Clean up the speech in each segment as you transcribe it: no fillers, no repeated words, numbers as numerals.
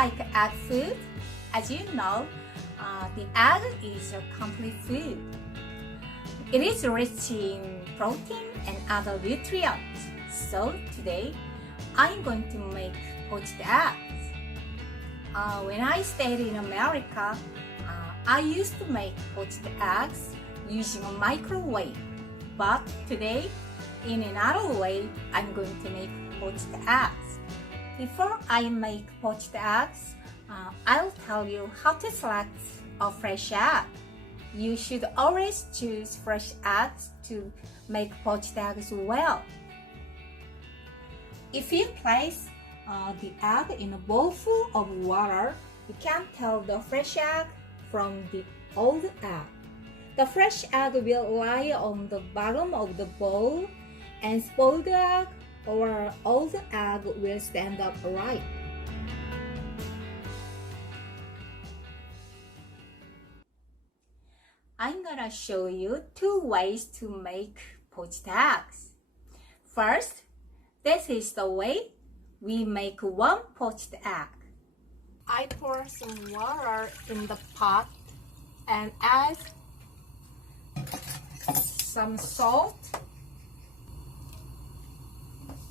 like egg food? As you know, the egg is a complete food. It is rich in protein and other nutrients. So today, I'm going to make poached eggs. When I stayed in America, I used to make poached eggs using a microwave. But today, in another way, I'm going to make poached eggs. Before I make poached eggs, I'll tell you how to select a fresh egg. You should always choose fresh eggs to make poached eggs well. If you place the egg in a bowl full of water, you can tell the fresh egg from the old egg. The fresh egg will lie on the bottom of the bowl, and spoiled egg or old egg will stand upright. I'm gonna show you 2 ways to make poached eggs. First, this is the way we make 1 poached egg. I pour some water in the pot and add some salt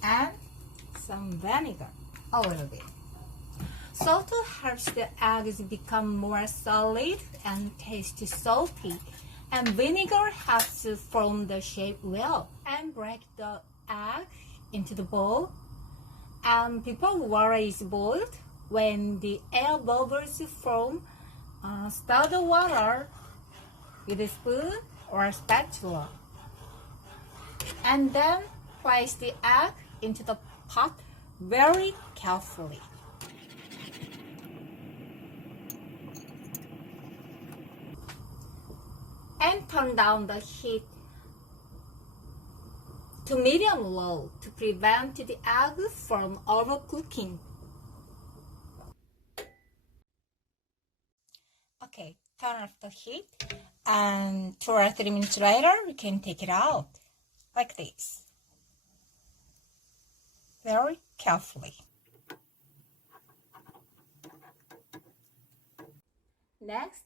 and some vinegar, a little bit. Salt helps the eggs become more solid and taste salty, and vinegar helps to form the shape well. And break the egg into the bowl, and before water is boiled, when the air bubbles form, stir the water with a spoon or a spatula, and then place the egg into the pot very carefully. And turn down the heat to medium-low to prevent the egg from overcooking. Okay, turn off the heat, and 2 or 3 minutes later, we can take it out like this. Very carefully. Next,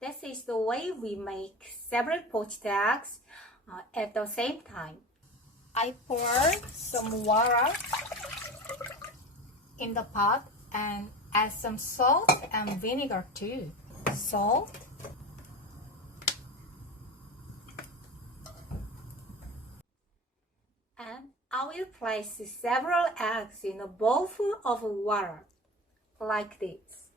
this is the way we make several poached eggs at the same time. I pour some water in the pot and add some salt and vinegar too. Salt, and I will place several eggs in a bowl full of water, like this.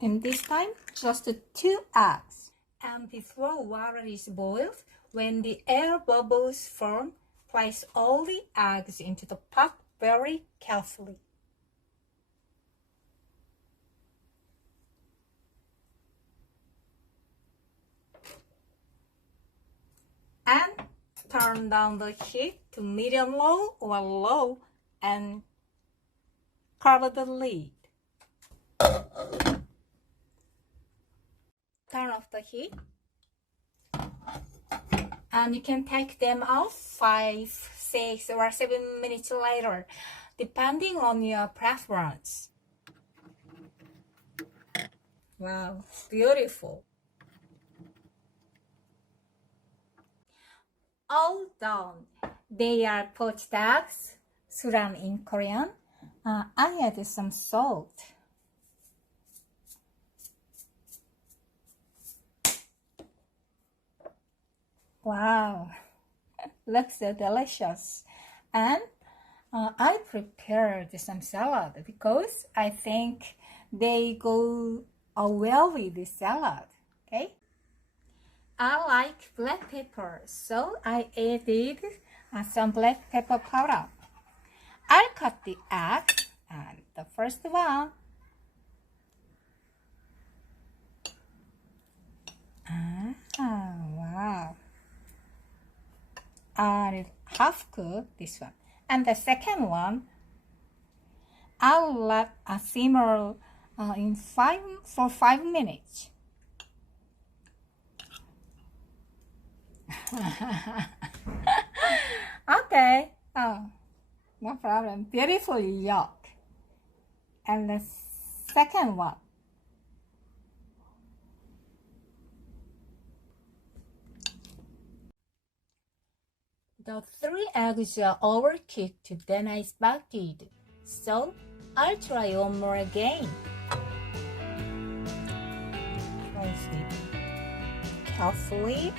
And this time, just 2 eggs. And before water is boiled, when the air bubbles form, place all the eggs into the pot very carefully. And turn down the heat to medium-low or low and cover the lid. Turn off the heat, and you can take them out 5, 6, or 7 minutes later, depending on your preference. Wow, beautiful. All done. They are poached eggs, suran in Korean. I added some salt. Wow, looks so delicious. And I prepared some salad because I think they go well with the salad. Okay, I like black pepper, so I added some black pepper powder. I'll cut the egg, and the first one. Wow. Half cook this one, and the second one I'll let simmer for 5 minutes. Okay. no problem. Beautiful yolk. And the second one. The 3 eggs are overcooked, then I spatted. So I'll try one more again. Closely, carefully.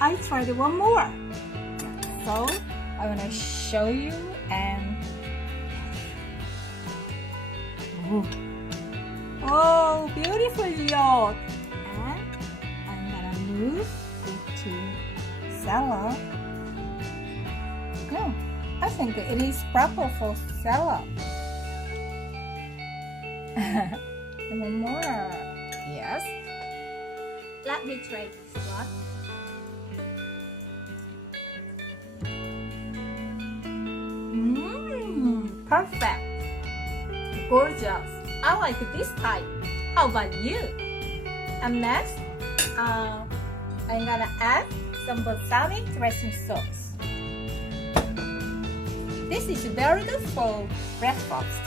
I tried one more. So I want to show you and oh, beautiful yolk. And I'm gonna move it to salad. No, I think it is proper for salad. And one more. Yes. Let me try this one. Perfect. Gorgeous. I like this type. How about you? And next, I'm gonna add some balsamic dressing sauce. This is very good for breakfast.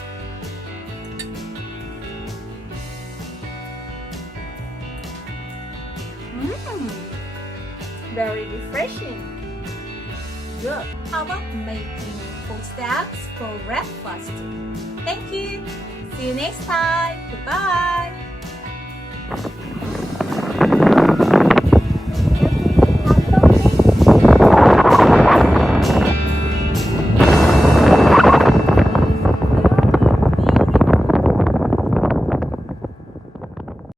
Very refreshing. Good. How about making poached eggs for breakfast? Thank you. See you next time. Goodbye.